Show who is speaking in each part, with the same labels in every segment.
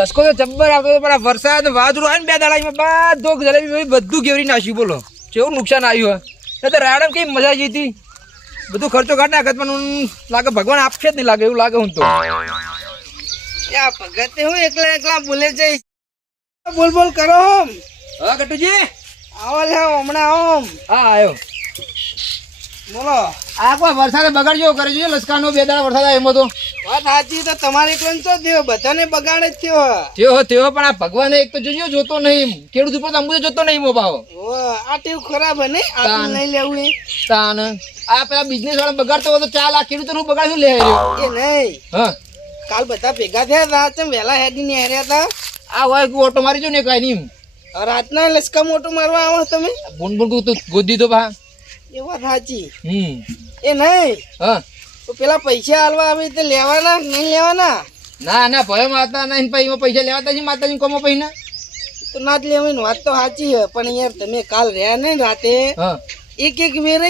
Speaker 1: લસકો તો જબ્બર આવતો હતો પણ આ વરસાદ વાદળું આવે ને બે દાડામાં બધો જલેબી બધું ગેવરી નાખ્યું બોલો. કેવું નુકસાન આવ્યું હોય તો રાડમ કઈ મજા આવી હતી? બધું ખર્ચો કાઢ નાખત પણ લાગે ભગવાન આપશે જ નહીં લાગે એવું લાગે હું તો.
Speaker 2: ભગત હું એકલા એકલા બોલે જઈશ. બોલ બોલ કરો
Speaker 1: હા કટુજી?
Speaker 2: આવો લે હમણાં આવો
Speaker 1: હા આવ્યો
Speaker 2: બોલો.
Speaker 1: આ કોઈ વરસાદે બગાડજો કરે છે? લસકાનો બે દાડા વરસાદ આવ્યો એમાં તો.
Speaker 2: વાત સાચી તો તમારે એકલો ને થયો બધાને બગાડે જ થયો.
Speaker 1: થયો થયો પણ આ ભગવાને એક તો જોજો જોતો નહીં ખેડૂત ઉપર અંબુ જોતો નહીં મો ભાવ.
Speaker 2: આ ટેવ ખરાબ હે ને? આ નહીં લેવું એ.
Speaker 1: તાન. આ પેલા બિઝનેસ વાળા બગાડતો હોય તો ચાલ આ ખેડૂતો નું બગાડ શું લે
Speaker 2: એ નહીં.
Speaker 1: હા.
Speaker 2: કાલ બધા ભેગા થયા હતા ચમ વહેલા હેડી ને હેર્યા હતા.
Speaker 1: આ હોય ઓટો મારી જો ને કઈ નહીં
Speaker 2: રાતના લસકા મોટો મારવા આવો તમે.
Speaker 1: ભૂન બોન તું ગોદી તો ભા
Speaker 2: એ વાત સાચી
Speaker 1: હમ.
Speaker 2: એ નહીં.
Speaker 1: હા.
Speaker 2: તો પેલા પૈસા હાલવા આવે લેવાના નહીં લેવાના?
Speaker 1: ના ના ભયો માતા નહીં પછી એમાં પૈસા લેવાતા છે માતાજી કોમો પૈસા?
Speaker 2: તો ના જ લેવાની વાત તો સાચી છે પણ યાર તમે કાલ રહ્યા ને રાતે. એક એક ગયા ને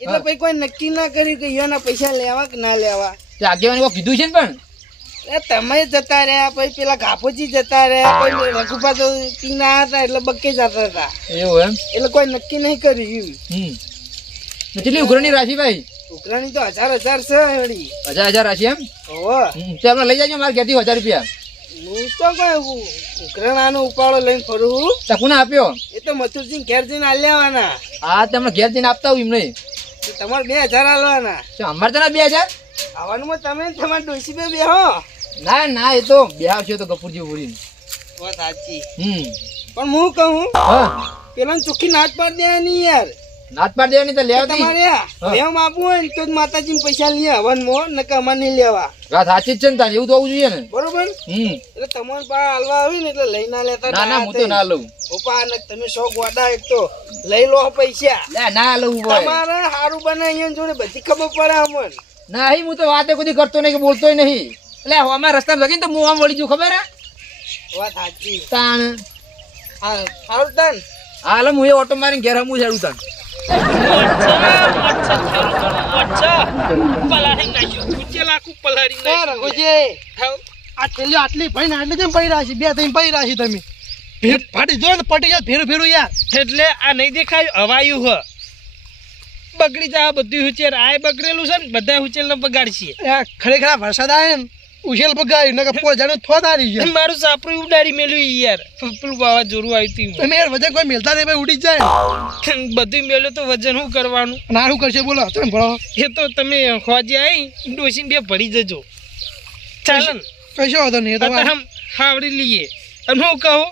Speaker 2: એટલે પછી કોઈ નક્કી ના કર્યું કે યોના પૈસા લેવા કે ના લેવા.
Speaker 1: આગેવાની કીધું છે ને પણ?
Speaker 2: એ તમે જતા રહ્યા પછી પેલા ઘાપોજી જતા રહ્યા પછી તો પીના હતા એટલે બકે જતા હતા.
Speaker 1: એવું એમ?
Speaker 2: એટલે કોઈ નક્કી નહીં કર્યું.
Speaker 1: કેટલી ઉઘરણી રાશિ ભાઈ?
Speaker 2: ઉઘરાણી તો હજાર હજાર છે
Speaker 1: હજાર હજાર રાશિ એમ? તો આપણે લઈ જાજો મારે ઘેરથી હજાર રૂપિયા.
Speaker 2: હું તો કઈ ઉઘરાણાનો ઉપાડો લઈને ફરું.
Speaker 1: તો કોને આપ્યો?
Speaker 2: એ તો મથુરસિંહ ઘેર જઈને આ લેવાના
Speaker 1: હા તમને ઘેર જઈને આપતા હોય એમ નહીં.
Speaker 2: તો તમારે બે હજાર આલવાના.
Speaker 1: તો અમારે તો ના બે હજાર?
Speaker 2: આવવાનું તમે તમારે ડોસી બે બેહો
Speaker 1: ના ના એ તો બેહાવ છે તો કપૂરજી પૂરી
Speaker 2: વાત સાચી.
Speaker 1: હમ.
Speaker 2: પણ હું કહું પેલા ચોખ્ખી નાચ પાડ દે નહીં યાર.
Speaker 1: નાત પાડ દેવાની તો લેવા
Speaker 2: તમારે એમ આપવું હોય ને તો જ માતાજીને પૈસા લઈએ હવન મો નકર અમારે નહીં લેવા.
Speaker 1: વાત સાચી જ છે ને તારે એવું તો હોવું જોઈએ ને.
Speaker 2: બરોબર?
Speaker 1: હમ.
Speaker 2: એટલે તમારે પા હાલવા આવી ને એટલે લઈ ના લેતા
Speaker 1: ના ના હું તો ના લઉં.
Speaker 2: પપ્પા ને તમે શોખ વાડા એક તો લઈ લો પૈસા.
Speaker 1: ના ના લઉં
Speaker 2: તમારે સારું બને અહીંયા જોડે બધી ખબર પડે અમને.
Speaker 1: હું તો વાતે કોઈ કરતો નહીં કે બોલતોય નહીં. એટલે અમારા રસ્તા જગીને તો હું આમ વળી જુ ખબર હે?
Speaker 2: વાત સાચી.
Speaker 1: તાણ.
Speaker 2: હા સારું તાન
Speaker 1: હાલ હું એ ઓટો મારીને ઘેર હમું છેડું તાણ.
Speaker 2: આટલી ભરીને આટલી પડી છે બે ત્રણ પડી છે તમે ભેર ફાટી જો પટી જાય ફેરું ફેરું યાર
Speaker 3: એટલે આ નહીં દેખાય હવાયું હ બગડી જાય બધું હુચેર આ બગડેલું છે ને, બધા હુચેલ ને બગાડશે
Speaker 2: ખરેખર વરસાદ આવે ને ઉછેલ બગાડ્યું નકર પોર જાણે થોતારી છે
Speaker 3: મારું સાપરું ઉડાડી મેલ્યું યાર. પેલું બાવા જોરું આવ્યું હતું
Speaker 2: તમે યાર વજન કોઈ મેલતા નહીં ભાઈ ઉડી જાય.
Speaker 3: બધું મેલ્યું તો વજન શું કરવાનું?
Speaker 2: નારું કરશે બોલો તમે ભણો.
Speaker 3: એ તો તમે ખોજી આવી ડોસીને બે ભરી જજો. ચાલો ને.
Speaker 2: કશો વાંધો નહીં તો
Speaker 3: આમ હાવડી લઈએ. અને હું કહું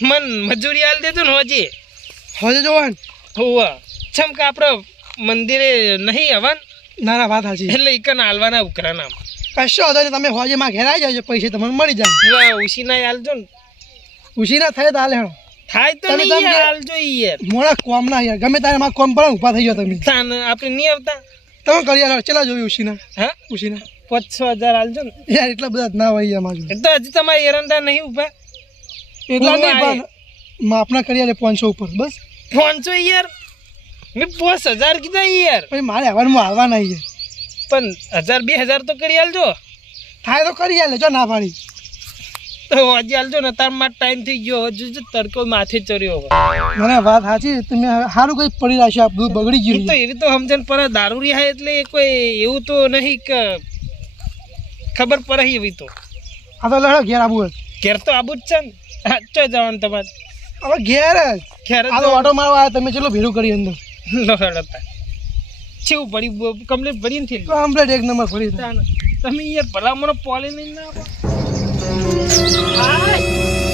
Speaker 3: મન મજૂરી આલ દેતો ને હોજે.
Speaker 2: હોજે જોવાન.
Speaker 3: હોવા. છમ કે આપણે મંદિરે નહીં આવવાન?
Speaker 2: ના ના વાત સાચી.
Speaker 3: એટલે ઈકન હાલવાના ઉકરાના
Speaker 2: કશો વાંધો નહીં તમે હોજે ઘેરાઈ જાય પૈસા તમને મળી જાય.
Speaker 3: ના હાલજો ને.
Speaker 2: ઉછી ના થાય તો હાલે હેડો.
Speaker 3: થાય તો નહીં યાર હાલજો યાર.
Speaker 2: મોડા કોમ ના યાર ગમે તારે માં કોમ પડે ઊભા થઈ જાઓ તમે.
Speaker 3: તાન આપણે નહીં આવતા?
Speaker 2: તમે કરી ચલા જોયું ઉછીના?
Speaker 3: હા?
Speaker 2: ઉછીના.
Speaker 3: પાંચ છ હજાર હાલજો ને.
Speaker 2: યાર એટલા બધા ના હોય યાર મારું
Speaker 3: તો હજી તમારા એરંડા નહીં ઊભા
Speaker 2: એટલા નહીં પણ માપના કરી યાર પાંચસો ઉપર બસ.
Speaker 3: પાંચસો યાર? મેં પાંચ હજાર કીધા યાર.
Speaker 2: પછી મારે આવવાનું આવવાના યાર.
Speaker 3: પણ હજાર બે હજાર તો કરી આલજો.
Speaker 2: થાય તો કરી આલે લેજો ના પાડી.
Speaker 3: તો હજી હાલજો ને તારમાં ટાઈમ થઈ ગયો. હજુ જો તડકો માથે ચડ્યો
Speaker 2: મને વાત સાચી તમે સારું કઈ પડી આ બધું બગડી ગયું.
Speaker 3: તો એવી તો સમજણ પર દારૂ રહ્યા એટલે કોઈ એવું તો નહીં કે ખબર પડે એવી તો.
Speaker 2: આ તો લડો ઘેર આવું
Speaker 3: ઘેર તો આબુ જ છે ને. હા ચો જવાનું તમારે?
Speaker 2: હવે ઘેર
Speaker 3: ઘેર જ
Speaker 2: આ તો ઓટો મારવા આવ્યા તમે ચલો ભેરું કરી અંદર.
Speaker 3: લડતા છેવું ભરી કમ્પ્લેટ ભરી નથી
Speaker 2: કમ્પ્લેટ એક નંબર ભરી
Speaker 3: તમે યાર ભલામણો પોલી નહીં ના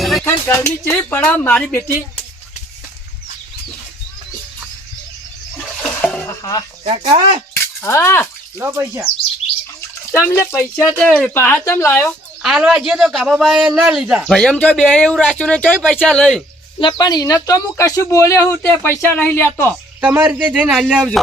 Speaker 4: ખરેખર ગરમી છે પડા મારી બેટી.
Speaker 2: કાકા!
Speaker 4: હા.
Speaker 2: લો પૈસા.
Speaker 4: તમને પૈસા તે પાહા તમ લાયો?
Speaker 2: આલવા જે તો કાબાબાએ ના લીધા. ભાઈ એમ તો બે એવું રાખ્યું ને ચોય પૈસા લઈ.
Speaker 4: એટલે પણ એને તો હું કશું બોલ્યો હું તે પૈસા નહીં લેતો.
Speaker 2: તમારી રીતે જઈને હાલી આવજો.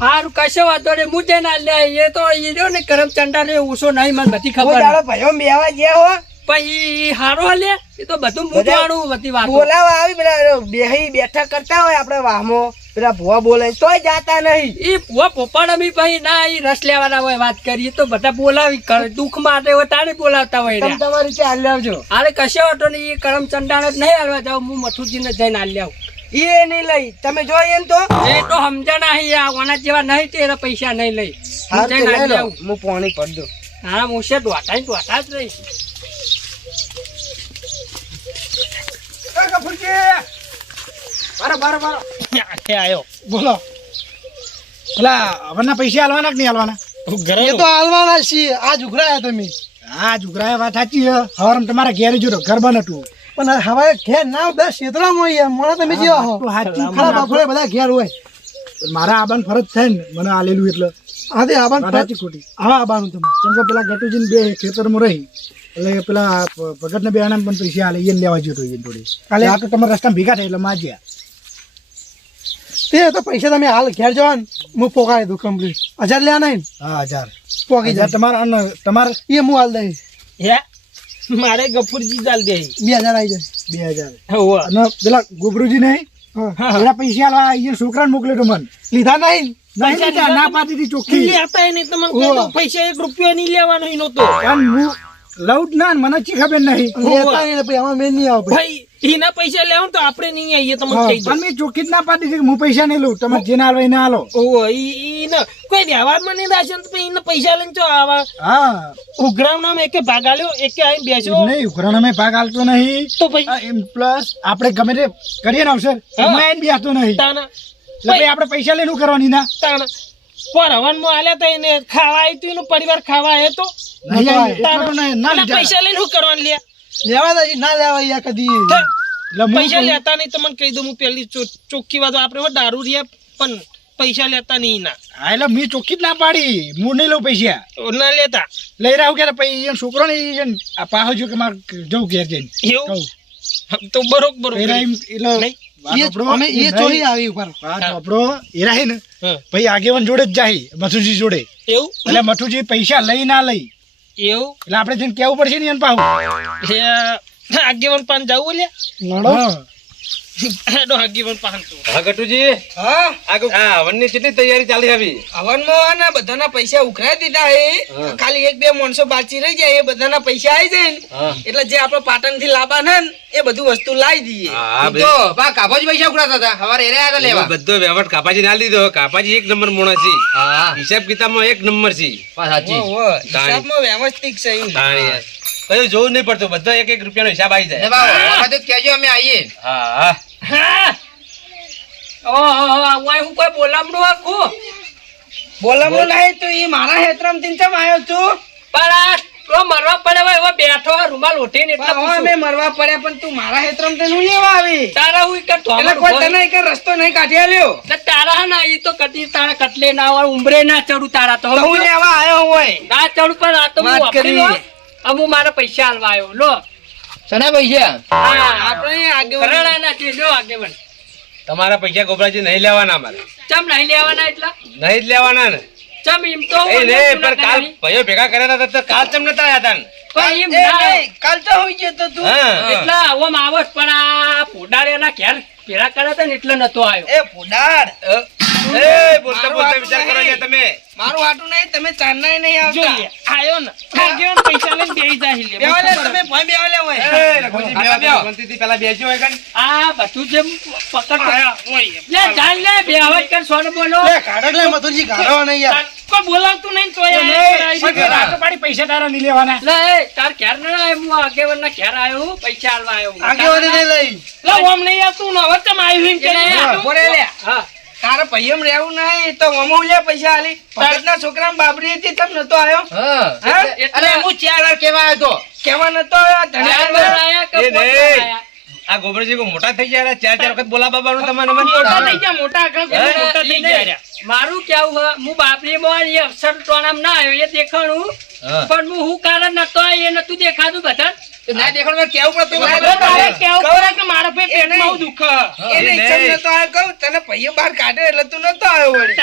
Speaker 4: હારું કશો વાંધો નહીં હું જે ના લે એ તો એ રહ્યો ને કરમ ચંડા રે ઉસો નહીં મને બધી ખબર
Speaker 2: તારો ભાઈઓ મેવા ગયા હો.
Speaker 4: પછી હારો લે એ તો બધું મૂકવાનું બધી વાત.
Speaker 2: બોલાવા આવી પેલા બેહી બેઠા કરતા હોય આપણે વાહમો પેલા ભુવા બોલે તોય જાતા નહીં.
Speaker 4: એ ભુવા પોપાડા બી ભાઈ ના એ રસ લેવાના હોય વાત કરીએ તો બધા બોલાવી કરે દુઃખ માટે હોય તારે બોલાવતા હોય
Speaker 2: તમે તમારી રીતે હાલ લેવજો
Speaker 4: અરે કશો વાંધો નહીં એ કરમ ચંડાણ જ નહીં હાલવા જાવ હું મથુરજીને જઈને હાલ આવું.
Speaker 2: એ નહીં લઈ. તમે જોઈએ એમ તો?
Speaker 4: એ તો સમજ્યા નહીં આ ઓના જેવા નહીં તે એના પૈસા નહીં લઈ. હું
Speaker 2: પાણી પડ દઉં.
Speaker 4: હા હું છે દોઢા દોઢા જ રહીશ.
Speaker 5: બોલો.
Speaker 6: પેલા હવનના પૈસા હાલવાના કે નહીં હાલવાના?
Speaker 3: ઘરે
Speaker 5: તો હાલવાના છીએ. આ ઉઘરાયા તમે.
Speaker 6: આ જુગરાએ વાત સાચી છે. તમારા ઘેર જોડો ઘર બન હતું.
Speaker 5: પણ હવે ઘેર ના બધા ક્ષેત્રમાં હોય મને તમે જેવા હો. ખરા બધા ઘેર હોય.
Speaker 6: મારા આબાન ફરજ થાય ને મને આલેલું એટલે.
Speaker 5: આદે આબાન
Speaker 6: વાત ખોટી.
Speaker 5: હા આબાનું તમે
Speaker 6: કેમ કે પેલા ગટુજીને બે ખેતરમાં રહી એટલે પેલા ભગતને બે આના પણ પૈસા આલે એને લેવા જતો એને જોડે. કાલે આ તો તમારા રસ્તામાં ભેગા થાય એટલે માજ્યા.
Speaker 5: તે તો પૈસા તમે હાલ ઘેર જવા ને હું પોકાડી દઉં કમ્પ્લીટ હજાર લેવા નહીં
Speaker 6: હા હજાર.
Speaker 5: પોકી જાય.
Speaker 6: તમારા અને તમારે
Speaker 5: એ હું હાલ દઈશ.
Speaker 3: હે? મારે ગફુરજી ચાલ દે.
Speaker 5: બે હજાર આવી જાય
Speaker 6: બે હજાર. અને પેલા ગોબરુજી નહીં?
Speaker 5: હા.
Speaker 6: એના પૈસા અહીંયા છોકરાને મોકલે તો મને.
Speaker 5: લીધા નહીં?
Speaker 6: નહીં ના પાડી ચોખ્ખી.
Speaker 3: એને તમને પૈસા એક રૂપિયો નહીં લેવાનો ઈ નહોતો.
Speaker 6: પણ હું લઉં જ ના મને ચી ખબર નહીં.
Speaker 5: લેતા નહીં પછી આમાં મેં નહીં આવે
Speaker 3: ભાઈ એના પૈસા લેવાનું તો આપણે નહીં આવીએ તમે કહી
Speaker 6: ચોખ્ખી જ ના પાડી છે હું પૈસા નહીં લઉં તમારે જેને હાલવા એને હાલો
Speaker 3: ઓહો ઈ કોઈ વ્યવહારમાં નહીં તો એને પૈસા લઈને તો આવા.
Speaker 6: હા.
Speaker 3: ઉઘરાવનામાં એકે ભાગ આલ્યો એકે આવીને બેસ્યો.
Speaker 6: નહીં ઉઘરાણા મેં ભાગ આલતો નહીં.
Speaker 3: તો પછી?
Speaker 6: પ્લસ આપણે ગમે તે કરીએ ને અવસર. એમાં એને બી નહીં.
Speaker 3: તાના
Speaker 6: એટલે આપણે પૈસા લઈને કરવાની ના?
Speaker 3: તાના પર હવનમાં આલ્યા તા એને ખાવા આવ્યું એનો પરિવાર ખાવા આવ્યો તો?
Speaker 6: ના
Speaker 3: એના. પૈસા લઈને શું કરવાનું લે
Speaker 5: લેવા દે ના લેવા યાર કદી.
Speaker 3: પૈસા લેતા નહીં તમને કહી દઉં હું પેલી ચોખ્ખી વાત આપણે દારૂ રહ્યા પણ પૈસા લેતા નહીં ના.
Speaker 6: હા, એટલે મેં ચોખ્ખી જ ના પાડી. હું નહીં લઉં પૈસા.
Speaker 3: ના લેતા.
Speaker 6: લઈ રહ્યો ક્યારે પછી એ છોકરો ને આ પાહો જો કે મારે જવું ઘેર જઈને.
Speaker 3: એવું? તો બરોબર
Speaker 6: આગેવાન જોડે જ જાય મથુજી જોડે.
Speaker 3: એવું?
Speaker 6: એટલે મથુજી પૈસા લઈ ના લઈ.
Speaker 3: એવું?
Speaker 6: એટલે આપણે જઈને કેવું પડશે ને એને પાછું
Speaker 3: એ આગેવાન પાન જવું લે
Speaker 5: લડો.
Speaker 6: હા.
Speaker 3: હેડો આગેવાન પાન તો
Speaker 1: હા ગટુજી?
Speaker 2: હા?
Speaker 1: હવનની કેટલી તૈયારી ચાલી આવી?
Speaker 2: હવનમાં ને બધાના પૈસા ઉઘરાઈ દીધા એ ખાલી એક બે માણસો બાકી રહી જાય એ બધાના પૈસા આવી જાય ને. એટલે જે આપણે પાટણથી ને એ બધું વસ્તુ લાવી દઈએ. તો બા કાપોજી પૈસા ઉઘરાતા હતા. હવારે એરે આવ્યા લેવા.
Speaker 7: બધો વ્યવહાર કાપાજી ના લીધો કાપાજી એક નંબર મોણા છે.
Speaker 1: હા
Speaker 7: હિસાબ કિતાબમાં એક નંબર છે.
Speaker 1: સાચી.
Speaker 2: હિસાબમાં વ્યવસ્થિત છે.
Speaker 7: કયું જોવું નહીં પડતું. બધો એક એક રૂપિયાનો હિસાબ આવી જાય.
Speaker 1: બા વખતે જ કહેજો અમે આવીએ
Speaker 7: હા હા.
Speaker 4: ઓહો ઓય હું કોઈ બોલામણું આખું?
Speaker 2: બોલાવું નહીં તો મારા હેતરામથી ચમ આવ્યો છું?
Speaker 4: પણ આ મરવા પડે હોય એવો બેઠો રૂમાલ ઓઢીને એટલે
Speaker 2: પણ હવે
Speaker 4: પૂછું.
Speaker 2: અમે મરવા પડ્યા પણ તું મારા હેતરામથી હું લેવા આવી?
Speaker 4: તારા હું કે
Speaker 2: એટલે કોઈ તને એક રસ્તો નહીં કાઢી આલ્યો?
Speaker 4: તારા ના ઈ તો કદી તારા કટલે ના હોય ઉંબરે ના ચડું તારા તો.
Speaker 2: હું લેવા આવ્યો હોય?
Speaker 4: ના ચડું પણ આ તો હું અમુ મારા પૈસા હાલવા આવ્યો લો.
Speaker 1: સના પૈસા
Speaker 2: આપણે
Speaker 4: આગેવાન.
Speaker 7: તમારા પૈસા ગોબરાજી નહીં લેવાના અમારે.
Speaker 4: ચમ નહીં લેવાના એટલા?
Speaker 7: નહીં જ લેવાના ને.
Speaker 4: ચમ એમ તો
Speaker 7: એ નહીં પણ કાલ ભાઈઓ ભેગા કર્યા હતા તો કાલ ચમ નતા આવ્યા તા ને?
Speaker 4: એમ ના
Speaker 2: કાલ તો હોઈ ગયો તો તું.
Speaker 4: એટલા આવો આવો પણ આ ફોડાડેના ઘેર ભેળા કર્યા હતા ને એટલે નતો આવ્યો.
Speaker 2: એ
Speaker 7: એ બોલતા બોલતા વિચાર કરો યાર તમે.
Speaker 2: મારું હાટું નહીં તમે ચાંદનાય નહીં આવતા.
Speaker 3: આયો ને. પૈસા લઈને બેહી જાય લે
Speaker 2: બેવા તમે ભોંય બેવા હોય.
Speaker 7: એ, રઘુજી, બેહો, બેહો. શાંતિથી પેલા બેસજો હોય કાન.
Speaker 4: આ બધું જેમ પકડ
Speaker 3: આયા, ઓય.
Speaker 4: લે ચાલ લે બે કર સોન બોલો.
Speaker 5: લે કાઢો લે મથુરજી કાઢો નહીં યાર
Speaker 3: કોઈ બોલાવતું નહીં તો યાર
Speaker 6: પાડી પૈસા તારા નહીં લેવાના.
Speaker 4: લે તાર ઘેર ના આવ્યો હું આગેવાન ના ઘેર આવ્યો પૈસા હાલવા આવ્યો હું.
Speaker 5: નહીં લઈ.
Speaker 3: લા ઓમ નહીં આવતું ને હવે ચમ આવ્યું કે
Speaker 4: એટલે
Speaker 3: નહીં
Speaker 4: હા.
Speaker 3: આવતું?
Speaker 2: બોરે લે.
Speaker 4: હા.
Speaker 2: તારે પૈયમ રહેવું નહીં તો મમો લે પૈસા આલી. ભગતના છોકરા બાબરી હતી તમ નતો આવ્યો?
Speaker 4: એટલે-
Speaker 1: અરે હું ચાર વાર કેવા આવ્યો તો.
Speaker 2: કેવા નતો આવ્યો?
Speaker 7: આ ગોબરજી મોટા થઈ ગયા ચાર ચાર વખત બોલા બાબા નું તમારે મને
Speaker 3: મોટા થઈ ગયા મોટા મોટા થઈ ગયા.
Speaker 4: મારું કેવું હે, હું બાપરી માં એ અક્ષર ટોણામ ના આવ્યો એ દેખાણું. પણ હું હું કારણ નતો એ નતું દેખાતું બધા.
Speaker 1: તો ના દેખાડો કેવું પડતું
Speaker 2: ના,
Speaker 3: હવે તારે
Speaker 2: ના,
Speaker 3: કેવું પડે. કે મારા ભાઈ પેટમાં
Speaker 2: નહીં.
Speaker 3: આવું
Speaker 2: એને ઈચ્છા નતો આવ્યો કહું તને પૈયો બહાર કાઢે એટલે તું નતો આવ્યો વળી.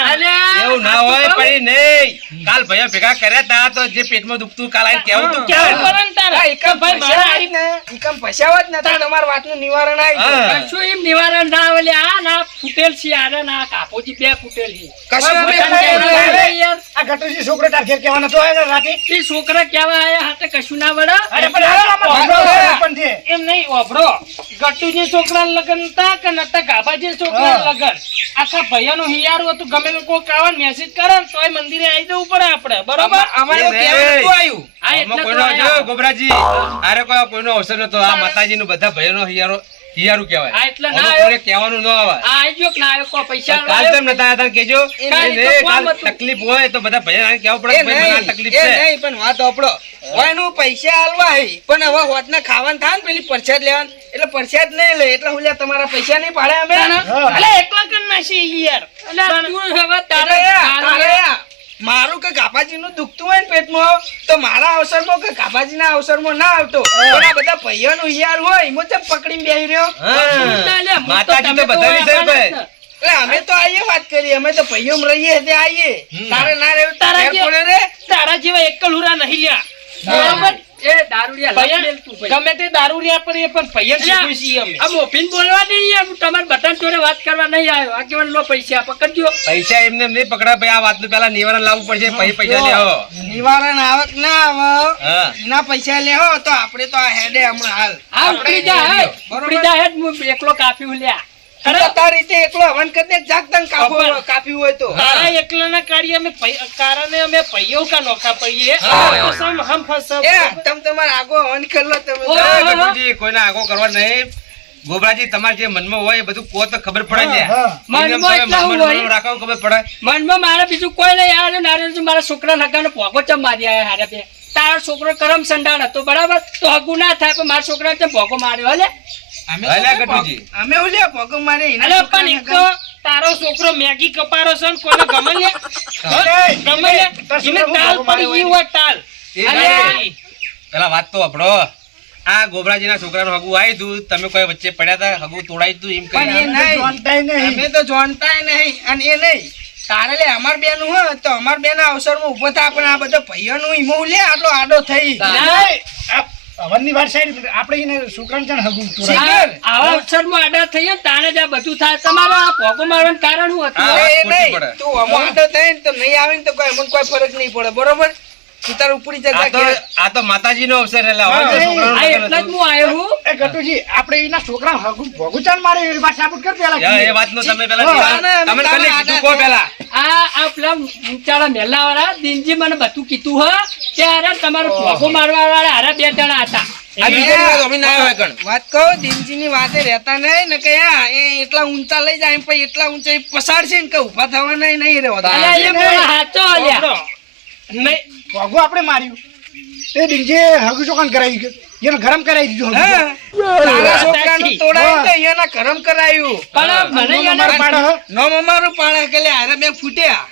Speaker 7: એવું ના હોય પડી નહીં. કાલ ભાઈઓ ભેગા કર્યા તા તો જે પેટમાં દુખતું કાલ કેવું તું?
Speaker 3: કેવું ને તારા?
Speaker 2: એકમ
Speaker 3: ભાઈ, મારા-
Speaker 2: આવી ને એકમ પૈસા હોત નતા તો તમારી વાતનું નિવારણ આવી.
Speaker 4: એમ નિવારણ ના આવે આ ના ફૂટેલ છે આ ના કાપોજી બે ફૂટેલ. છે
Speaker 2: કશું
Speaker 4: હવે
Speaker 2: બી
Speaker 4: બધાને
Speaker 2: ફૂટેલ
Speaker 4: કહેવાય
Speaker 2: નહીં.
Speaker 4: યાર
Speaker 6: આ ગટુજી છોકરો તાર ઘેર કહેવાનો તો આવ્યો રાતે
Speaker 4: એ છોકરા કેવા આયા હાથે કશું ના વડે
Speaker 6: અરે પણ હાલો, આમાં ભગવાન પણ છે.
Speaker 3: એમ નહીં ઓભરો ગટુજી છોકરાના લગન કે નતા? આખા ભૈયાનું હિયારું હતું. ગમે કોઈ કાવા મેસેજ કરે ને તોય મંદિરે આવી જવું પડે આપડે બરોબર?
Speaker 2: અમા- અમારે આવ્યું.
Speaker 4: આ એટલે
Speaker 7: ગોબરાજી અરે કોઈ કોઈનો અવસર નતો. આ માતાજી નું બધા ભયનો હિયારો હિયારું કહેવાય.
Speaker 4: આ એટલે ના
Speaker 7: આમાં કહેવાનું ન આવે
Speaker 4: આ આઈ કે ના આવ્યો? કો પૈસા
Speaker 7: કાલ તેમ નતા આતા કેજો કાલ તકલીફ હોય તો બધા ભૈયા આને કહેવું પડે ભાઈ મને તકલીફ છે.
Speaker 2: નહીં, પણ વાત. હવે એનું પૈસા આલવા હે. પણ હવે હોતના ખાવાનું થાય ને પેલી પરસાદ લેવાનું. એટલે પરસાદ નહીં લે એટલે હું તમારા પૈસા નહીં પાડે અમે.
Speaker 3: અલે એકલા કન નાખી યાર?
Speaker 4: એટલે તું હવે તારે.
Speaker 2: મારું કે દુખતું હોય ને પેટમાં તો મારા અવસરમાં કે ગાભાજીના અવસરમાં ના આવતો. પણ આ બધા ભાઈઓનું હિયાર હોય એમાં ચમ પકડીને બેહી રહ્યો.
Speaker 7: માતાજી તો બધાની છે ભાઈ.
Speaker 2: અમે તો આઈએ વાત કરીએ અમે તો ભાઈઓ રહીએ તે આઈએ. તારે ના રહેવું
Speaker 3: તારા
Speaker 2: તારે રે.
Speaker 3: તારા જેવા એકલ હુરા નહીં લ્યા.
Speaker 4: બરાબર? એ દારૂડિયા લાખ તું
Speaker 3: ગમે તે દારૂ પર એ પણ ભૈયા
Speaker 4: અલ્યા,
Speaker 3: છીએ અમે.
Speaker 4: આ મોફીન બોલવા નહીં યાર હું તમારા બધાને જોડે વાત કરવા નહીં આવ્યો. આ કેવળ લો પૈસા પકડજો.
Speaker 7: પૈસા એમને એમ નહીં પકડા ભાઈ આ વાતનું પેલા નિવારણ લાવવું પડશે. પછી પૈસા લેવો
Speaker 2: નિવારણ આવક ના આવે
Speaker 7: ના
Speaker 2: એના પૈસા લેવો તો આપણે તો આ હેડે હમણાં હાલ.
Speaker 4: હા ઉપડી જા હે
Speaker 2: બરોબર?
Speaker 4: ઉપડી જા હે એકલો કાફી લ્યા.
Speaker 2: તારી રીતે એકલો હવન કરી દે જાગ તને કાપો કાપ્યું હોય તો.
Speaker 3: તારા એકલાના કાર્ય અમે કારણે અમે પૈયો કા નોખા પડીએ સમ હમ ફસબ.
Speaker 2: તમ તમારે આગો હવન કરી તમે
Speaker 4: ઓય,
Speaker 7: જય
Speaker 4: ઓય, ઓય.
Speaker 7: ગઢુજી, કોઈને આગો કરવા નહીં. ગોબરાજી તમારે જે મનમાં હોય એ બધું કો તો ખબર પડે.
Speaker 4: મનમાં
Speaker 7: રાખો ખબર પડે
Speaker 4: મનમાં મારે બીજું કોઈ નહીં. આવે નારે મારા છોકરા નગાનો પોગો ચમ મારી આવ્યા હારે બે. તારો છોકરો કરમ સંડાણ હતો બરાબર? તો હગુ ના થાય પણ મારા છોકરા ચમ ભોગો માર્યો હલે?
Speaker 2: અમે તો મારે
Speaker 3: પણ એક તારો છોકરો મેગી કપારો છે ને કોઈને ગમે લે? ગમે લે? એને તાલ પડી ગઈ હોય. તાલ.
Speaker 7: એ
Speaker 3: અલ્યા,
Speaker 7: નહીં. પેલા વાત તો આપણો. આ ગોબરાજીના છોકરાનું હગું આવી તું તમે કોઈ વચ્ચે પડ્યા હતા હગું તોડાયું તું એમ કહી
Speaker 2: નહીં.
Speaker 6: જાણતાય નહીં.
Speaker 2: અમે તો જાણતાય નહીં અને એ નહીં. તારે લે અમાર બેન હોય તો અમાર બેન અવસરમાં ઊભો થાય પણ આ બધો ભાઈઓનું ઈમો લે આટલો આડો થઈ.
Speaker 6: આપણે એને હગું.
Speaker 4: આ- આવા અવસરમાં આડા થઈએ ને તાણે જ આ બધું થાય. તમારો આ ભોગો મારવાનું કારણ શું હતું?
Speaker 2: તું અમો આડો થાય ને તો નહીં આવે ને તો કોઈ અમને કોઈ ફરક નહીં પડે બરોબર? તું તાર ઉપડી જતા
Speaker 7: આ તો
Speaker 2: ઘેર.
Speaker 7: આ તો માતાજીનો અવસર એટલે
Speaker 4: આ જ હું આવ્યો હું
Speaker 6: એ ગટુજી આપણે એના છોકરા હગું મારે એવી વાત સાબિત કર પેલા
Speaker 7: એ વાતનું તમે પેલા તમે કને કીધું કહો પેલા.
Speaker 4: આ આ પેલા ઊંચાળા મેલા દિનજી મને બધું કીધું હ. ત્યારે તમારો ભોગો મારવા વાળા હારા બે જણા હતા.
Speaker 7: બીજો દિવસ અમે ના.
Speaker 2: વાત કહો વાતે રહેતા નહીં ને કે એ એટલા ઊંચા લઈ જાય એમ પછી એટલા ઊંચા પસાર પસાડશે ને કે ઊભા થવા નહીં નહીં રહેવા.
Speaker 3: નહીં
Speaker 6: ભોગું આપણે માર્યું. એ ડીજે હગું ચોકાન કરાવી ગયું. એને ગરમ કરાવી દીધું.
Speaker 2: તોડાયું તો કરાયું.
Speaker 4: પણ મને એને
Speaker 6: નંબર પાડો,
Speaker 2: કે હારે બે ફૂટ્યા.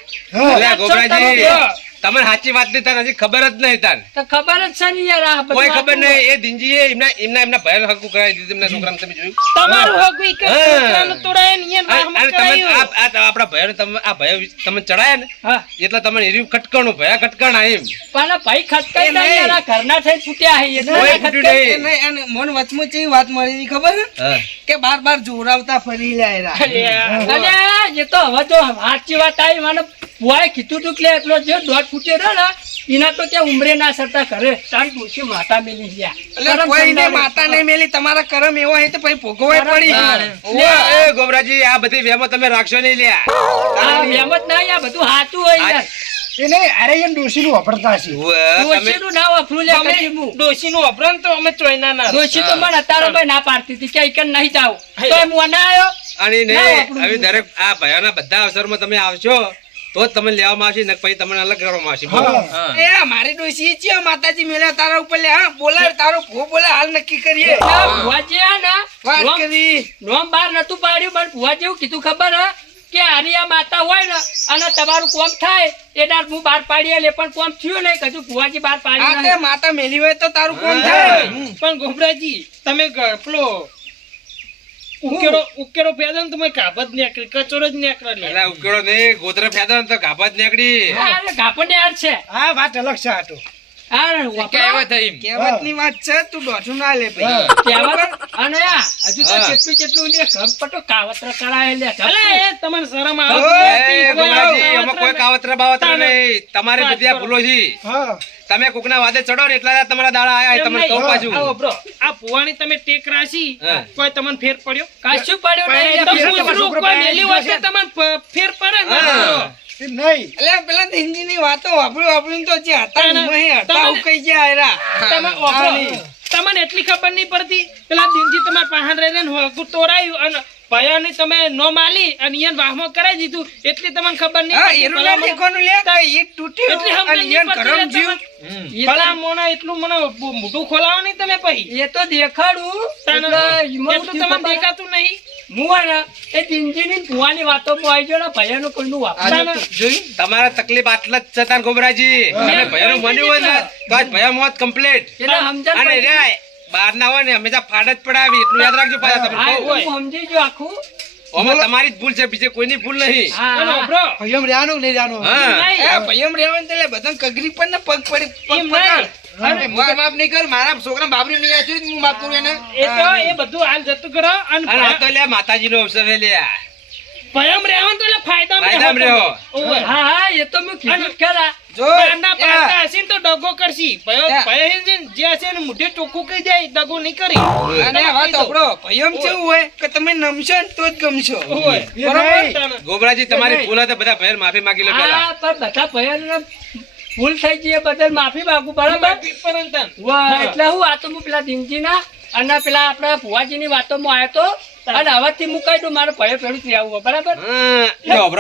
Speaker 7: તમને સાચી વાતની તાર હજી ખબર જ નહીં તાર
Speaker 4: તો ખબર જ છે ને યાર આ બધું
Speaker 7: કોઈ ખબર નહીં એ દિનજીએ એમના એમના એમના ભાઈ હકુ કરાવી દીધું એમના છોકરાને તમે જોયું?
Speaker 3: તમારું હકુ ઈ કે છોકરાનું તોડાય ને ઈયન
Speaker 7: અને તમે આ આપડા ભાઈ તમે આ ભાઈ તમે ચડાયા ને એટલે તમને એરી ખટકણું ભયા ખટકાણા એમ.
Speaker 4: પણ ભાઈ ખટકાઈ
Speaker 2: એ
Speaker 4: ના યાર આ ઘરના થઈ છૂટ્યા હે એટલે
Speaker 7: કોઈ
Speaker 2: ખટકણ નહીં, અને મન વચમાં વાત મળી ખબર કે બાર બાર જોરાવતા ફરી લાયરા
Speaker 3: અલ્યા.
Speaker 4: અલ્યા, એ તો હવે તો સાચી વાત આવી મને બુઆએ કીધું તું કે એટલો જો દોઢ રહ્યો ને એના તો ત્યાં ઉમરે ના સરતા કરે. તારી ડોશી માતા મેલી ગયા
Speaker 2: એટલે કોઈને માતા નહીં મેલી તમારા કરમ એવો હે તો પછી ભોગવવા પડી.
Speaker 7: એ ગોબરાજી આ બધી વેમો તમે રાખશો નહીં લ્યા
Speaker 4: આ વેમો જ નહીં આ બધું સાચું હોય યાર.
Speaker 6: અરે એમ વાપરતા
Speaker 7: ઉવ્વ, તમે
Speaker 4: ના વાપરું લે
Speaker 3: તમે
Speaker 4: કદી હું.
Speaker 3: ડોશીનું તો અમે ચોયના ના
Speaker 4: ડોશી તો મને ભાઈ ના પાડતી હતી કે નહીં જાવ તો એમ હું ના આવ્યો
Speaker 7: અને
Speaker 4: ના
Speaker 7: હવે દરેક આ ભયાના બધા અવસરમાં તમે આવશો. તો તમે લેવામાં આવશે ને પછી તમને અલગ કરવામાં આવશે.
Speaker 2: એ મારી ડોસી છે માતાજી મેલ્યા તારા ઉપર લે હા બોલાય તારો ભો બોલે હાલ નક્કી કરીએ.
Speaker 4: ના, ભુવાજી ના
Speaker 2: વાત કરી.
Speaker 4: નોમ બાર નતું પાડ્યું પણ ભુવાજી જેવું કીધું ખબર હે કે આની આ માતા હોય ને અને તમારું કોમ થાય એ દાડ હું બાર પાડી લે પણ કોમ થયું નહીં કજુ ભુવાજી બાર પાડી
Speaker 2: માતા મેલી હોય તો તારું કોમ થાય.
Speaker 3: પણ ગોમરાજી તમે પેલો ઉકેરો ઉકેરો ફેદો ને તમે કાબત નીકળી કચોરો જ નીકળે લે.
Speaker 7: એટલે ઉકેળો નહીં ગોતરે ફેદો ને તો ગાભા જ નીકળી.
Speaker 4: ગાપને યાર છે.
Speaker 6: હા વાત અલગ છે આ તો
Speaker 4: હા ને વાપરો.
Speaker 1: કહેવત થઈ
Speaker 2: કહેવતની વાત છે તું દોઢું ના લે ભાઈ.
Speaker 4: કહેવત. અને હજુ તો
Speaker 7: હા.
Speaker 4: જેટલું જેટલું લે ઘર પટો કરાય લે ઘર
Speaker 3: એ તમને શરમ આવે
Speaker 7: કોઈ કાવતરા બાવતરા નહીં. તમારી બધી આ ભૂલો છે
Speaker 6: હા.
Speaker 7: તમે કોકના વાદે ચડો ને એટલા તમારા દાડા આયા તમને કહું પાછું.
Speaker 3: બ્રો આ પુવાની તમે ટેક રાશી કોઈ તમને ફેર પડ્યો?
Speaker 4: કશું પડ્યો નહીં.
Speaker 3: તમને ફેર પડે
Speaker 6: નહીં.
Speaker 2: એટલે પેલા હિન્દી ની વાતો વાપરી વાપરીને તો જે હતા ને હતા કઈ ગયા આયરા.
Speaker 3: તમને એટલી ખબર નહીં પડતી? પેલા દિનજી તમારા પાહન રહીને હોગું તોડાયું અને ભયાની તમે નો માલી અને યન વાહમો કરાઈ દીધું એટલી તમને ખબર નહીં
Speaker 2: હા, એનું
Speaker 3: ભલા
Speaker 2: ના લે તો ઈટ તૂટ્યું
Speaker 3: એટલે
Speaker 2: અને
Speaker 3: યન
Speaker 2: ગરમ જીવ.
Speaker 3: ભલા મોણા એટલું મને મોઢું ખોલાવો નહીં તમે પછી
Speaker 4: એ તો દેખાડું
Speaker 3: તાને
Speaker 4: એટલે
Speaker 3: તમને દેખાતું નહીં
Speaker 4: મુવાના એ દિનજીની ભુવાની વાતો આવી ગયો ને ભૈયાનું કોઈનું વાપરે.
Speaker 2: આ જોયું?
Speaker 7: તમારા તકલીફ આટલા જ છે તાન ગોબરાજી અને ભયાનો મને હોય ને તો આજ ભયા મોત કમ્પ્લીટ
Speaker 4: એટલે સમજણ
Speaker 7: અને રે બહાર ના હોય ને હંમેશા ફાડ જ પડાવી એટલું યાદ રાખજો પાછા તમે
Speaker 4: સમજી જો આખું
Speaker 7: તમારી જ ભૂલ છે બીજે કોઈની ભૂલ નહીં
Speaker 4: હા,
Speaker 3: અને
Speaker 4: હા.
Speaker 3: વાપરો.
Speaker 6: ભાઈ એમ રહ્યા નહીં રહ્યા
Speaker 7: હા
Speaker 3: નહીં.
Speaker 2: રહેવાનું તો લે કગરી પર ને પગ પડી પગ પકડ.
Speaker 3: નહીં.
Speaker 1: અને હું તો માફ નહીં કરું મારા છોકરા બાબરી નહીં આચું હું માફ કરું એને
Speaker 3: એ તો એ બધું હાલ જતું કરો અને
Speaker 7: અને આ તો લે માતાજીનો અવસર છે લે
Speaker 3: ભયમ રહેવાનું તો એટલે ફાયદામાં
Speaker 7: ફાયદામાં
Speaker 3: રહો
Speaker 7: રહો.
Speaker 3: તમે. ઓવે.
Speaker 4: હા હા એ તો મેં કીધું જો
Speaker 3: બહારના
Speaker 2: એ,
Speaker 3: હશે તો દગો કરશી. ભયો ભય જે હશે ને મુઠે ચોખ્ખું કહી જાય દગો નહીં કરી.
Speaker 2: અને આ વાત સાંભળો, ભાઈઓમ કેવું હોય કે તમે નમશો ને તો જ ગમશો?
Speaker 7: ગોબરાજી તમારી ભૂલ હતી બધા ભેર માફી માંગી લો
Speaker 4: હા પણ બધા ભૂલ થઈ ગઈ એ બદલ માફી માંગુ બરાબર? એટલે હું આ તો હું પેલા દિનજીના અને પેલા આપણા ભુવાજીની વાતોમાં આવ્યો તો અને હું કહી દઉં મારે ભય પેલું થઈ આવવું બરાબર?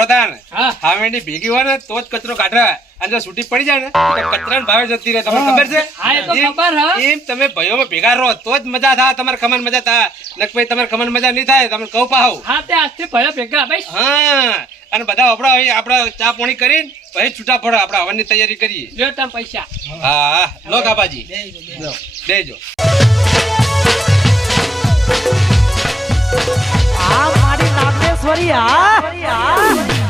Speaker 7: તાન.
Speaker 4: હા.
Speaker 7: હામેની ભેગી હોય ને તો જ કચરો કાઢે. અને જો છૂટી પડી જાય ને તો કચરાને ભાવે જતી રહે. તમને ખબર છે?
Speaker 4: હા, એ તો
Speaker 7: એમ-
Speaker 4: ખબર,
Speaker 7: એમ તમે ભાઈઓમાં ભેગા રહો તો જ મજા થાય. તમારે ખમણ મજા થાય. નક તમારે ખમણ મજા નહીં થાય. તમે કહું પાહુ.
Speaker 4: હા તે આજથી ભય ભેગા ભાઈ.
Speaker 7: હા અને બધા આપડા અહીં આપડા ચા પાણી કરીને પછી છૂટા પડો. આપડા હવનની તૈયારી કરીએ.
Speaker 4: લ્યો તમે પૈસા.
Speaker 7: હા હા. લો કાપાજી દેજો
Speaker 8: આ મારી નાગેશ્વરી આ